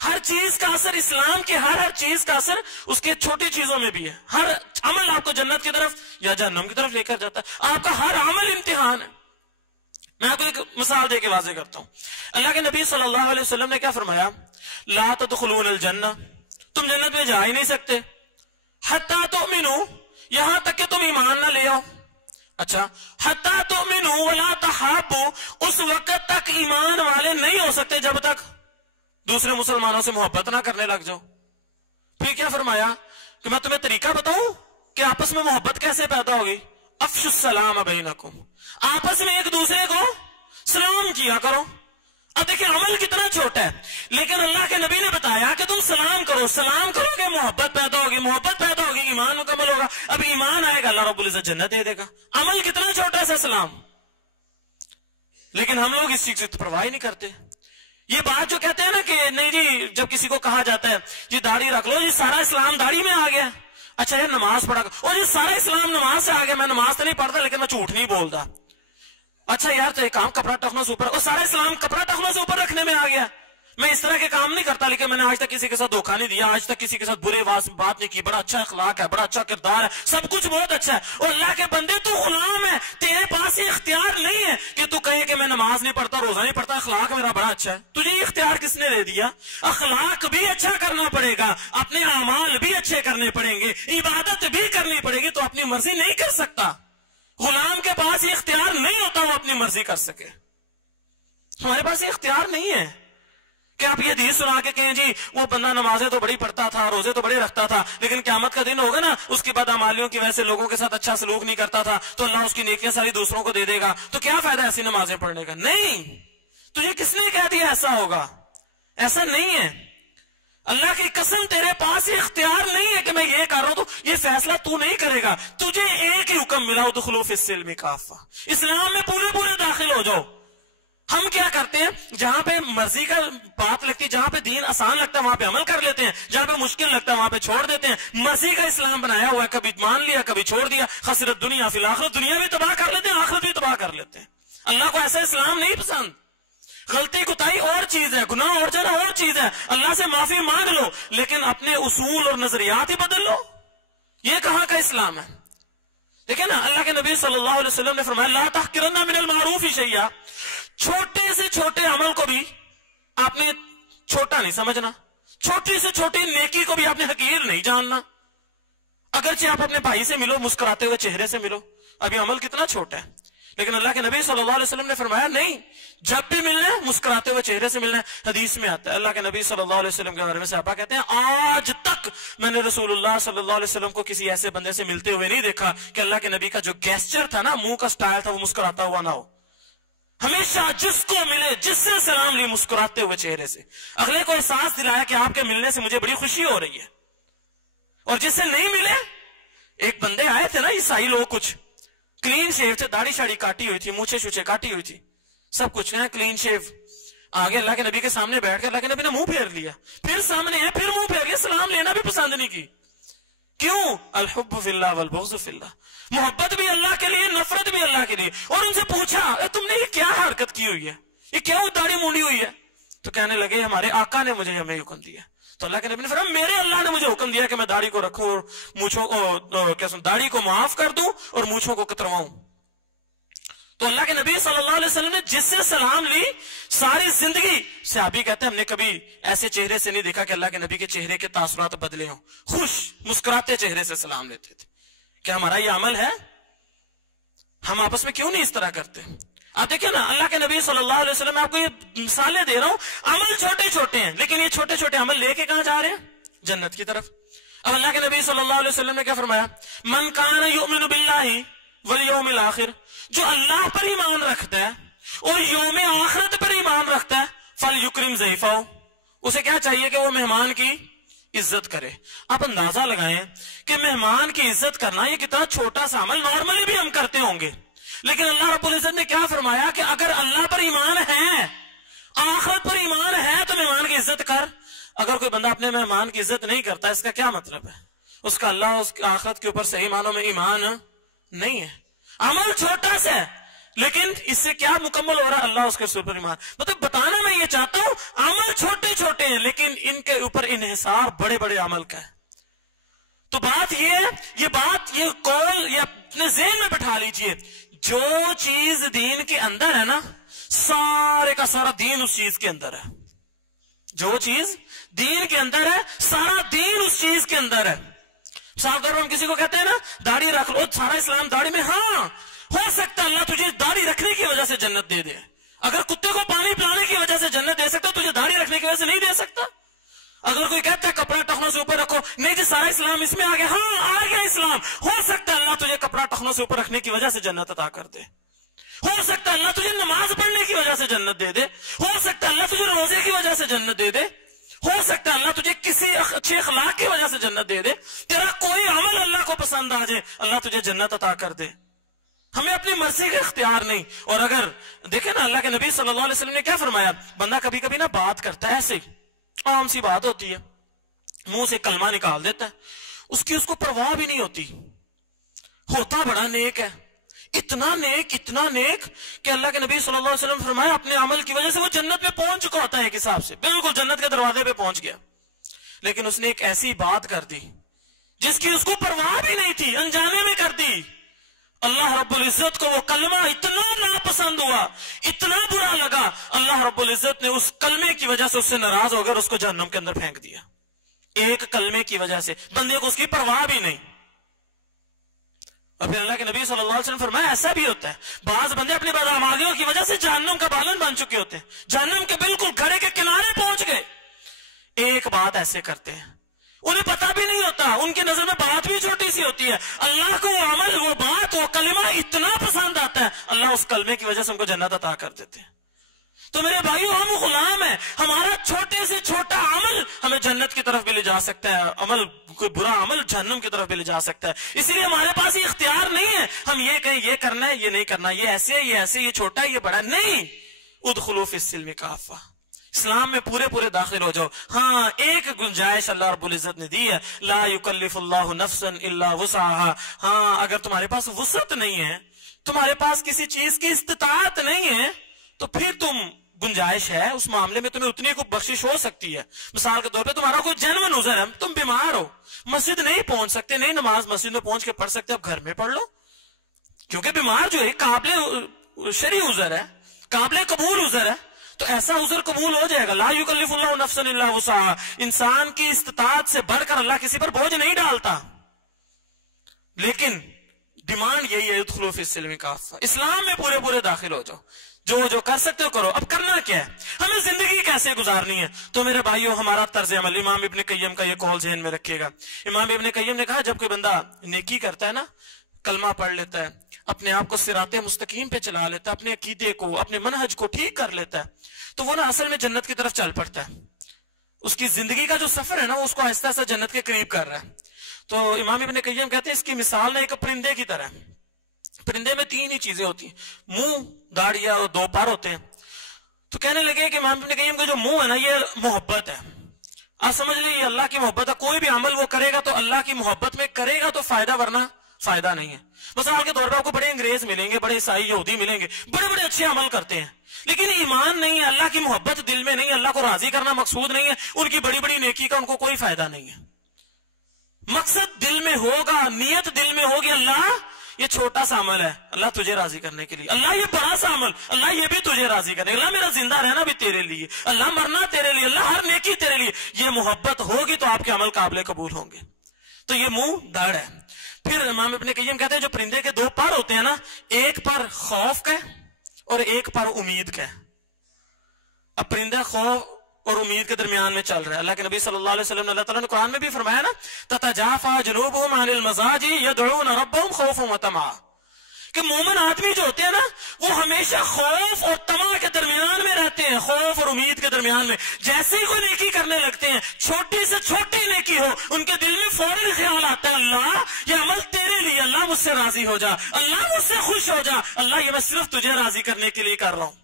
हर चीज का असर, इस्लाम की हर चीज का असर उसके छोटी चीजों में भी है। हर अमल आपको जन्नत की तरफ या जहन्नम की तरफ लेकर जाता है। आपका हर अमल इम्तिहान है। मैं आपको एक मिसाल देके वाज़ेह करता हूं। अल्लाह के नबी सल्लल्लाहु अलैहि वसल्लम ने क्या फरमाया, ला तदखुलूनल जन्नह, तुम जन्नत में जा ही नहीं सकते, हत्ता तुमिनू, यहां तक कि तुम ईमान ना ले आओ। अच्छा, हत्ता तुमिनू वला तहाबू, उस वक्त तक ईमान वाले नहीं हो सकते जब तक दूसरे मुसलमानों से मोहब्बत ना करने लग जाओ। फिर क्या फरमाया कि मैं तुम्हें तरीका बताऊं कि आपस में मोहब्बत कैसे पैदा होगी, अफशुस सलाम बैनकुम, आपस में एक दूसरे को सलाम किया करो। अब देखिए, अमल कितना छोटा है, लेकिन अल्लाह के नबी ने बताया कि तुम सलाम करो, सलाम करोगे मोहब्बत पैदा होगी, मोहब्बत पैदा होगी ईमान मुकम्मल होगा, अब ईमान आएगा अल्लाह रब्बुल इज्जत जन्नत दे देगा। अमल कितना छोटा सा सलाम, लेकिन हम लोग इस चीज से परवाह नहीं करते। ये बात जो कहते हैं ना कि नहीं जी, जब किसी को कहा जाता है जी दाढ़ी रख लो, जी सारा इस्लाम दाढ़ी में आ गया, अच्छा यार नमाज पढ़ा, और ये सारा इस्लाम नमाज से आ गया, मैं नमाज तो नहीं पढ़ता लेकिन मैं झूठ नहीं बोलता, अच्छा यार तो एक काम कपड़ा टखनों से ऊपर, और सारा इस्लाम कपड़ा टखनों से ऊपर रखने में आ गया, मैं इस तरह के काम नहीं करता, लेकिन मैंने आज तक किसी के साथ धोखा नहीं दिया, आज तक किसी के साथ बुरे बात नहीं की, बड़ा अच्छा अखलाक है, बड़ा अच्छा किरदार है, सब कुछ बहुत अच्छा है। और अल्लाह के बंदे तू गुलाम है, तेरे पास ये इख्तियार नहीं है कि तू कहे कि मैं नमाज नहीं पढ़ता, रोजा नहीं पढ़ता, अखलाक मेरा बड़ा अच्छा है। तुझे ये इख्तियार किसने दे दिया? अखलाक भी अच्छा करना पड़ेगा, अपने अमाल भी अच्छे करने पड़ेंगे, इबादत भी करनी पड़ेगी, तो अपनी मर्जी नहीं कर सकता। गुलाम के पास ये इख्तियार नहीं होता वो अपनी मर्जी कर सके। हमारे पास ये इख्तियार नहीं है कि आप ये हदीस सुना के कहें जी वो बंदा नमाजें तो बड़ी पढ़ता था, रोजे तो बड़े रखता था, लेकिन क़यामत का दिन होगा ना, उसकी बदअमालियों की वजह से लोगों के साथ अच्छा सलूक नहीं करता था, तो अल्लाह उसकी नेकियां सारी दूसरों को दे देगा, तो क्या फायदा ऐसी नमाजें पढ़ने का? नहीं, तुझे किसने कह दिया ऐसा होगा? ऐसा नहीं है। अल्लाह की कसम, तेरे पास ये इख्तियार नहीं है कि मैं ये कर रहा हूं, तो ये फैसला तू नहीं करेगा। तुझे एक ही हुक्म मिला, उदखुलू फिस्सिल्मी काफ़ा, इस्लाम में पूरे पूरे दाखिल हो जाओ। हम क्या करते हैं, जहां पे मर्जी का बात लगती है, जहां पे दीन आसान लगता है वहां पे अमल कर लेते हैं, जहां पे मुश्किल लगता है वहां पे छोड़ देते हैं। मर्जी का इस्लाम बनाया हुआ है, कभी मान लिया कभी छोड़ दिया। खसरत दुनिया फिल आखिरत, दुनिया भी तबाह कर लेते हैं, आखिरत भी तबाह कर लेते हैं। अल्लाह को ऐसा इस्लाम नहीं पसंद। गलती कुताई और चीज है, गुनाह और जना और चीज है। अल्लाह से माफी मांग लो, लेकिन अपने उसूल और नजरियात ही बदल लो। ये कहां का इस्लाम है? देखिए ना, अल्लाह के नबी सल्लल्लाहु अलैहि वसल्लम ने फरमाया, ला तहकिरन्ना मिनल मारूफ शैया, छोटे से छोटे अमल को भी आपने छोटा नहीं समझना, छोटी से छोटी नेकी को भी आपने हकीर नहीं जानना। अगरचे आप अपने भाई से मिलो, मुस्कुराते हुए चेहरे से मिलो, अभी अमल कितना छोटा है, लेकिन अल्लाह के नबी सल्लल्लाहु अलैहि वसल्लम ने फरमाया नहीं, जब भी मिलना है मुस्कुराते हुए चेहरे से मिलना है। हदीस में आता है, अल्लाह के नबी सल्लल्लाहु अलैहि वसल्लम के बारे में सहाबा कहते हैं, आज तक मैंने रसूलुल्लाह सल्लल्लाहु अलैहि वसल्लम को किसी ऐसे बंदे से मिलते हुए नहीं देखा कि अल्लाह के नबी का जो गेस्चर था ना, मुंह का स्टाइल था, वो मुस्कुराता हुआ ना हो। हमेशा जिसको मिले, जिससे सलाम ली, मुस्कुराते हुए चेहरे से, अगले को एहसास दिलाया कि आपके मिलने से मुझे बड़ी खुशी हो रही है। और जिससे नहीं मिले, एक बंदे आए थे ना ईसाई लोग, कुछ क्लीन शेव थे, दाढ़ी शाड़ी काटी हुई थी, मूछे शूछे काटी हुई थी, सब कुछ है क्लीन शेव। आगे अल्लाह के नबी के सामने बैठ कर अल्लाह के नबी ने मुंह फेर लिया, फिर सामने है, फिर मुंह फेर लिया, सलाम लेना भी पसंद नहीं की। क्यों? अल हुब्बु फिल्लाह वल बुग़्ज़ु फिल्लाह, मोहब्बत भी अल्लाह के लिए, नफरत भी अल्लाह के लिए। और उनसे पूछा, तुमने ये क्या हरकत की हुई है, ये क्या दाढ़ी मूंडी हुई है? तो कहने लगे, हमारे आका ने मुझे हमें हुक्म दिया। तो अल्लाह के नबी ने फरमाया, मेरे अल्लाह ने मुझे हुक्म दिया कि मैं दाढ़ी को रखूं और मूछों को दाढ़ी को माफ कर दूं और मूछों को कतरवाऊं। तो अल्लाह के नबी सल्लल्लाहु अलैहि वसल्लम ने जिससे सलाम ली, सारी जिंदगी, सहाबी कहते हैं हमने कभी ऐसे चेहरे से नहीं देखा कि अल्लाह के नबी के चेहरे के तासुरात बदले हों, खुश मुस्कुराते चेहरे से सलाम लेते थे। क्या हमारा ये अमल है? हम आपस में क्यों नहीं इस तरह करते? आप देखिए ना, अल्लाह के नबी सल्लल्लाहु अलैहि वसल्लम, मैं आपको ये मिसालें दे रहा हूं, अमल छोटे छोटे हैं, लेकिन ये छोटे छोटे अमल लेके कहां जा रहे हैं? जन्नत की तरफ। अब अल्लाह के नबी सल्लल्लाहु अलैहि वसल्लम ने क्या फरमाया, मन कान युमिनु बिल्लाहि वल यौमिल आखिर, जो अल्लाह पर ईमान रखता है और यौम आखिरत पर ईमान रखता है, फल युक्रिम ज़ैफ़ाहु, उसे क्या चाहिए कि वो मेहमान की इज्जत करे। आप अंदाजा लगाएं कि मेहमान की इज्जत करना ये कितना छोटा सा अमल, नॉर्मली भी हम करते होंगे, लेकिन अल्लाह रब्बुल इज्जत ने क्या फरमाया कि अगर अल्लाह पर ईमान है, आखिरत पर ईमान है, तो मेहमान की इज्जत कर। अगर कोई बंदा अपने मेहमान की इज्जत नहीं करता, इसका क्या मतलब है? उसका अल्लाह उसकी आखिरत के ऊपर सही मानों में ईमान नहीं है। अमल छोटा सा है, लेकिन इससे क्या मुकम्मल हो रहा है? अल्लाह उसके ऊपर ईमान। मतलब बताना मैं ये चाहता हूं, अमल छोटे छोटे हैं, लेकिन इनके ऊपर इन्हिसार बड़े बड़े अमल का है। तो बात ये कौल ये अपने ज़हन में बैठा लीजिए, जो चीज दीन के अंदर है ना, सारे का सारा दीन उस चीज के अंदर है। जो चीज दीन के अंदर है, सारा दीन उस चीज के अंदर है। साफ तौर पर हम किसी को कहते हैं ना, दाढ़ी रख लो, सारा इस्लाम दाढ़ी में। हाँ, हो सकता है अल्लाह तुझे दाढ़ी रखने की वजह से जन्नत दे दे। अगर कुत्ते को पानी पिलाने की वजह से जन्नत दे सकता, तुझे दाढ़ी रखने की वजह से नहीं दे सकता। अगर कोई कहता है कपड़ा टखनों से ऊपर रखो, नहीं जी सारा इस्लाम इसमें आ गया, हाँ आ गया इस्लाम। हो सकता है अल्लाह तुझे कपड़ा टखनों से ऊपर रखने की वजह से जन्नत अता कर दे। हो सकता है अल्लाह तुझे नमाज पढ़ने की वजह से जन्नत दे दे। हो सकता है अल्लाह तुझे रोजे की वजह से जन्नत दे दे। हो सकता है अल्लाह तुझे किसी अच्छे अखलाक की वजह से जन्नत दे दे। तेरा कोई अमल अल्लाह को पसंद आ जाए, अल्लाह तुझे जन्नत अता कर दे। हमें अपनी मर्जी का इख्तियार नहीं। और अगर देखे ना, अल्लाह के नबी सल्लल्लाहु अलैहि वसल्लम ने क्या फरमाया, बंदा कभी कभी ना बात करता है, ऐसे आम सी बात होती है, मुंह से कलमा निकाल देता है, उसकी उसको परवाह भी नहीं होती, होता बड़ा नेक है, इतना नेक कि अल्लाह के नबी सल्लल्लाहु अलैहि वसल्लम फरमाया अपने अमल की वजह से वो जन्नत में पहुंच चुका होता है एक हिसाब से, बिल्कुल जन्नत के दरवाजे पे पहुंच गया। लेकिन उसने एक ऐसी बात कर दी जिसकी उसको परवाह भी नहीं थी, अनजाने में कर दी। अल्लाह रब्बुल इज्जत को वो कलमा इतना नापसंद हुआ, इतना बुरा लगा, अल्लाह रब्बुल इज्जत ने उस कलमे की वजह से उससे नाराज होकर उसको जहन्नम के अंदर फेंक दिया। एक कलमे की वजह से बंदे को उसकी परवाह भी नहीं। और फिर अल्लाह के नबी सल्लल्लाहु अलैहि वसल्लम फरमाया ऐसा भी होता है, बाज बंदे अपनी बदअमालियों की वजह से जहन्नम का बालन बन चुके होते हैं, जहन्नम के बिल्कुल घड़े के किनारे पहुंच गए। एक बात ऐसे करते हैं, उन्हें पता भी नहीं होता, उनकी नजर में बात भी छोटी सी होती है, अल्लाह को वो अमल, वो बात, वो कलिमा इतना पसंद आता है, अल्लाह उस कलमे की वजह से उनको जन्नत अता कर देते हैं। तो मेरे भाइयों, हम गुलाम हैं, हमारा छोटे से छोटा अमल हमें जन्नत की तरफ भी ले जा सकता है, अमल कोई बुरा अमल जहन्नम की तरफ भी ले जा सकता है। इसलिए हमारे पास ये इख्तियार नहीं है हम ये कहें ये करना है, ये नहीं करना, ये ऐसे, ये ऐसे, ये छोटा है, ये बड़ा नहीं। उदखुलू फिस्सिल्मि काफ़ा, इस्लाम में पूरे पूरे दाखिल हो जाओ। हाँ, एक गुंजाइश अल्लाह रब्बुल इज्जत ने दी है, ला युकल्लिफुल्लाहु नफ्सन इल्ला वुसअहा। हाँ, अगर तुम्हारे पास वुसअत नहीं है, तुम्हारे पास किसी चीज की इस्तिताअत नहीं है, तो फिर तुम गुंजाइश है उस मामले में, तुम्हें उतनी को बख्शिश हो सकती है। मिसाल के तौर पे तुम्हारा कोई जन्म उज़र है, तुम बीमार हो, मस्जिद नहीं पहुंच सकते, नहीं नमाज मस्जिद में पहुंच के पढ़ सकते, अब घर में पढ़ लो, क्योंकि बीमार जो है काबिले शरई उज़र है, काबिले कबूल उज़र है, तो ऐसा उज़र कबूल हो जाएगा। ला युकल्लिफुल्लाहु नफ्सन इल्ला वुसअहा, इंसान की इस्तिताअत से बढ़कर अल्लाह किसी पर बोझ नहीं डालता। लेकिन डिमांड यही है, उदखुलू फिस्सिल्मि काफ़ा, इस्लाम में पूरे पूरे दाखिल हो जाओ, जो जो कर सकते हो करो। अब करना क्या है, हमें जिंदगी कैसे गुजारनी है? तो मेरे भाइयों, हमारा तर्ज अमल, इमाम इब्न कय्यम का ये कौल ज़हन में रखिएगा। इमाम इब्न कय्यम ने कहा, जब कोई बंदा नेकी करता है ना, कलमा पढ़ लेता है, अपने आप को सिराते मुस्तकीम पे चला लेता है, अपने अकीदे को, अपने मनहज को ठीक कर लेता है, तो वो ना असल में जन्नत की तरफ चल पड़ता है। उसकी जिंदगी का जो सफर है ना, उसको आहिस्ता आहिस्ता जन्नत के करीब कर रहा है। तो इमाम इब्न कय्यम कहते हैं, इसकी मिसाल ना एक परिंदे की तरह है। परिंदे में तीन ही चीजें होती हैं, मुंह, दाढ़िया और दो पर होते हैं। तो कहने लगे कि इमाम इब्न कय्यम का जो मुंह है ना, ये मोहब्बत है। आप समझ लीजिए अल्लाह की मोहब्बत है, कोई भी अमल वो करेगा तो अल्लाह की मोहब्बत में करेगा तो फायदा, वरना फायदा नहीं है। मिसाल के तौर पर आपको बड़े अंग्रेज मिलेंगे, बड़े ईसाई यहूदी मिलेंगे, बड़े बड़े अच्छे अमल करते हैं, लेकिन ईमान नहीं है, अल्लाह की मोहब्बत दिल में नहीं है, अल्लाह को राजी करना मकसूद नहीं है, उनकी बड़ी बड़ी नेकी का उनको कोई फायदा नहीं है। मकसद दिल में होगा, नियत दिल में होगी, अल्लाह ये छोटा सा अमल है अल्लाह तुझे राजी करने के लिए, अल्लाह ये बड़ा सा अमल, अल्लाह ये भी तुझे राजी करने, अल्लाह मेरा जिंदा रहना भी तेरे लिए, अल्लाह मरना तेरे लिए, अल्लाह हर नेकी तेरे लिए। ये मोहब्बत होगी तो आपके अमल काबिल कबूल होंगे। तो ये मुंह दाढ़ है। फिर इमाम इब्न कय्यम कहते हैं, जो परिंदे के दो पर होते हैं ना, एक पर खौफ का और एक पर उम्मीद का। अब परिंदा खौफ और उम्मीद के दरमियान में चल रहा है। अल्लाह के नबी सल्लल्लाहु अलैहि वसल्लम ने, अल्लाह ताला ने कुरान में भी फरमाया ना, ततजाफा जुनूबुहुम अनिल मज़ाजी यदऊना रब्बहुम खौफन व तमा, कि मोमिन आदमी जो होते हैं ना, वो हमेशा खौफ और तमा के दरमियान में रहते हैं, खौफ और उम्मीद के दरमियान में। जैसे ही कोई नेकी करने लगते हैं, छोटी से छोटी नेकी हो, उनके दिल में फौरन ख्याल आता है, अल्लाह ये अमल तेरे लिए, अल्लाह मुझसे राजी हो जा, अल्लाह मुझसे खुश हो जा, अल्लाह ये मैं सिर्फ तुझे राजी करने के लिए कर रहा हूं।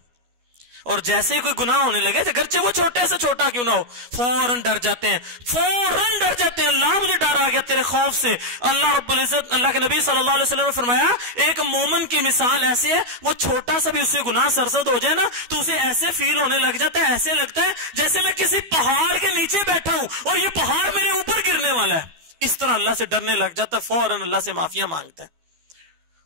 और जैसे ही कोई गुनाह होने लगे, अगरचे वो छोटे से छोटा क्यों ना हो, फौरन डर जाते हैं, फौरन डर जाते हैं, अल्लाह मुझे डर आ गया तेरे खौफ से। अल्लाह रब्बुल इज्जत, अल्लाह के नबी सल्लल्लाहु अलैहि वसल्लम ने फरमाया, एक मोमिन की मिसाल ऐसी है, वो छोटा सा भी उससे गुनाह सरसद हो जाए ना, तो उसे ऐसे फील होने लग जाता है, ऐसे लगता है जैसे मैं किसी पहाड़ के नीचे बैठा हूं और ये पहाड़ मेरे ऊपर गिरने वाला है। इस तरह अल्लाह से डरने लग जाता है, फौरन अल्लाह से माफिया मांगता है।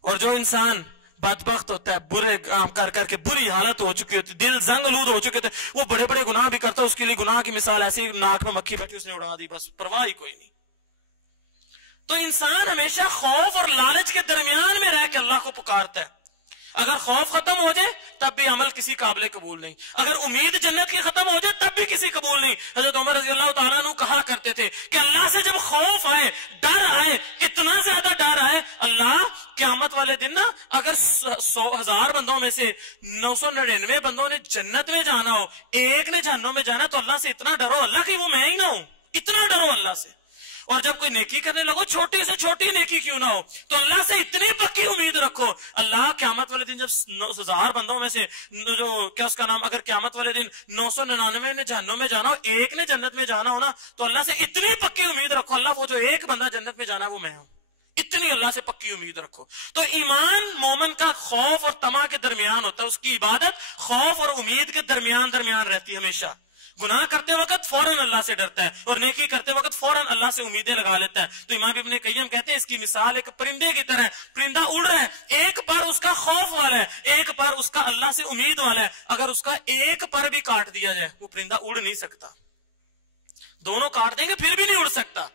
और जो इंसान बदबख्त होता है, बुरे काम कर करके बुरी हालत हो चुकी होती, दिल जंगलूद हो चुके थे, वो बड़े बड़े गुनाह भी करता है, उसके लिए गुनाह की मिसाल ऐसी, नाक में मक्खी बैठी उसने उड़ा दी, बस परवाह ही कोई नहीं। तो इंसान हमेशा खौफ और लालच के दरमियान में रह के अल्लाह को पुकारता है। अगर खौफ खत्म हो जाए तब भी अमल किसी काबिल कबूल नहीं, अगर उम्मीद जन्नत की खत्म हो जाए तब भी किसी कबूल नहीं। हजरत उमर रज़ी अल्लाह तआला अन्हु कहा करते थे कि अल्लाह से जब खौफ आए, डर आए, इतना ज्यादा डर आए, अल्लाह क़यामत वाले दिन ना, अगर 100,000 बंदों में से 999 बंदों ने जन्नत में जाना हो, एक ने जहन्नम में जाना, तो अल्लाह से इतना डरो अल्लाह की वो मैं ही ना हूं, इतना डरो अल्लाह से। और जब कोई नेकी करने लगो, छोटी से छोटी नेकी क्यों ना हो, तो अल्लाह से इतनी पक्की उम्मीद रखो, अल्लाह क़यामत वाले दिन जब 9,000 बंदों में से जो क्या उसका नाम, अगर क़यामत वाले दिन 999 ने जहन्नम में जाना हो, एक ने जन्नत में जाना हो ना, तो अल्लाह से इतनी पक्की उम्मीद रखो, अल्लाह वो जो एक बंदा जन्नत में जाना है वो मैं हूं, इतनी इतनी अल्लाह से पक्की उम्मीद रखो। तो ईमान मोमिन का खौफ और तमा के दरमियान होता है, उसकी इबादत खौफ और उम्मीद के दरमियान रहती है हमेशा। गुनाह करते वक्त फौरन अल्लाह से डरता है और नेकी करते वक्त फौरन अल्लाह से उम्मीदें लगा लेता है। तो इमाम इब्ने कय्यम कहते हैं इसकी मिसाल एक परिंदे की तरह है। परिंदा उड़ रहा है, एक पर उसका खौफ वाला है, एक पर उसका अल्लाह से उम्मीद वाला है। अगर उसका एक पर भी काट दिया जाए वो परिंदा उड़ नहीं सकता, दोनों काट देंगे फिर भी नहीं उड़ सकता।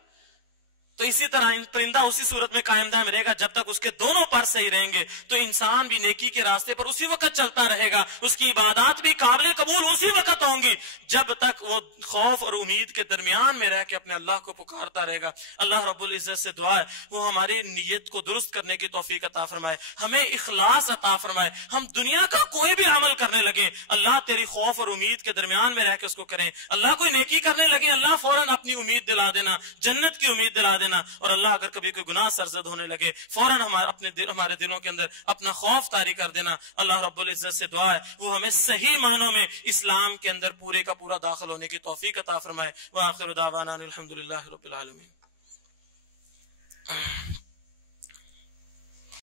तो इसी तरह परिंदा उसी सूरत में कायम दायम रहेगा जब तक उसके दोनों पर सही रहेंगे। तो इंसान भी नेकी के रास्ते पर उसी वक्त चलता रहेगा, उसकी इबादत भी काबिल कबूल उसी वक्त होंगी जब तक वो खौफ और उम्मीद के दरमियान में रह के अपने अल्लाह को पुकारता रहेगा। अल्लाह रब्बुल इज्जत से दुआ है वो हमारी नीयत को दुरुस्त करने की तौफीक अता फरमाए, हमें इखलास अता फरमाए। हम दुनिया का कोई भी अमल करने लगे अल्लाह तेरी खौफ और उम्मीद के दरमियान में रह के उसको करें। अल्लाह कोई नेकी करने लगे अल्लाह फौरन अपनी उम्मीद दिला देना, जन्नत की उम्मीद दिला देना। और अल्लाह अगर कभी कोई गुनाह सरजद होने लगे फौरन हमारे दिलों के अंदर अपना खौफ तारी कर देना। अल्लाह रब्बुल इज्जत से दुआ है वो हमें सही मानों में इस्लाम के अंदर पूरे का पूरा दाखिल होने की तौफीक अता फरमाए। व आखिर दावाना अल्हम्दुलिल्लाहि रब्बिल आलमीन।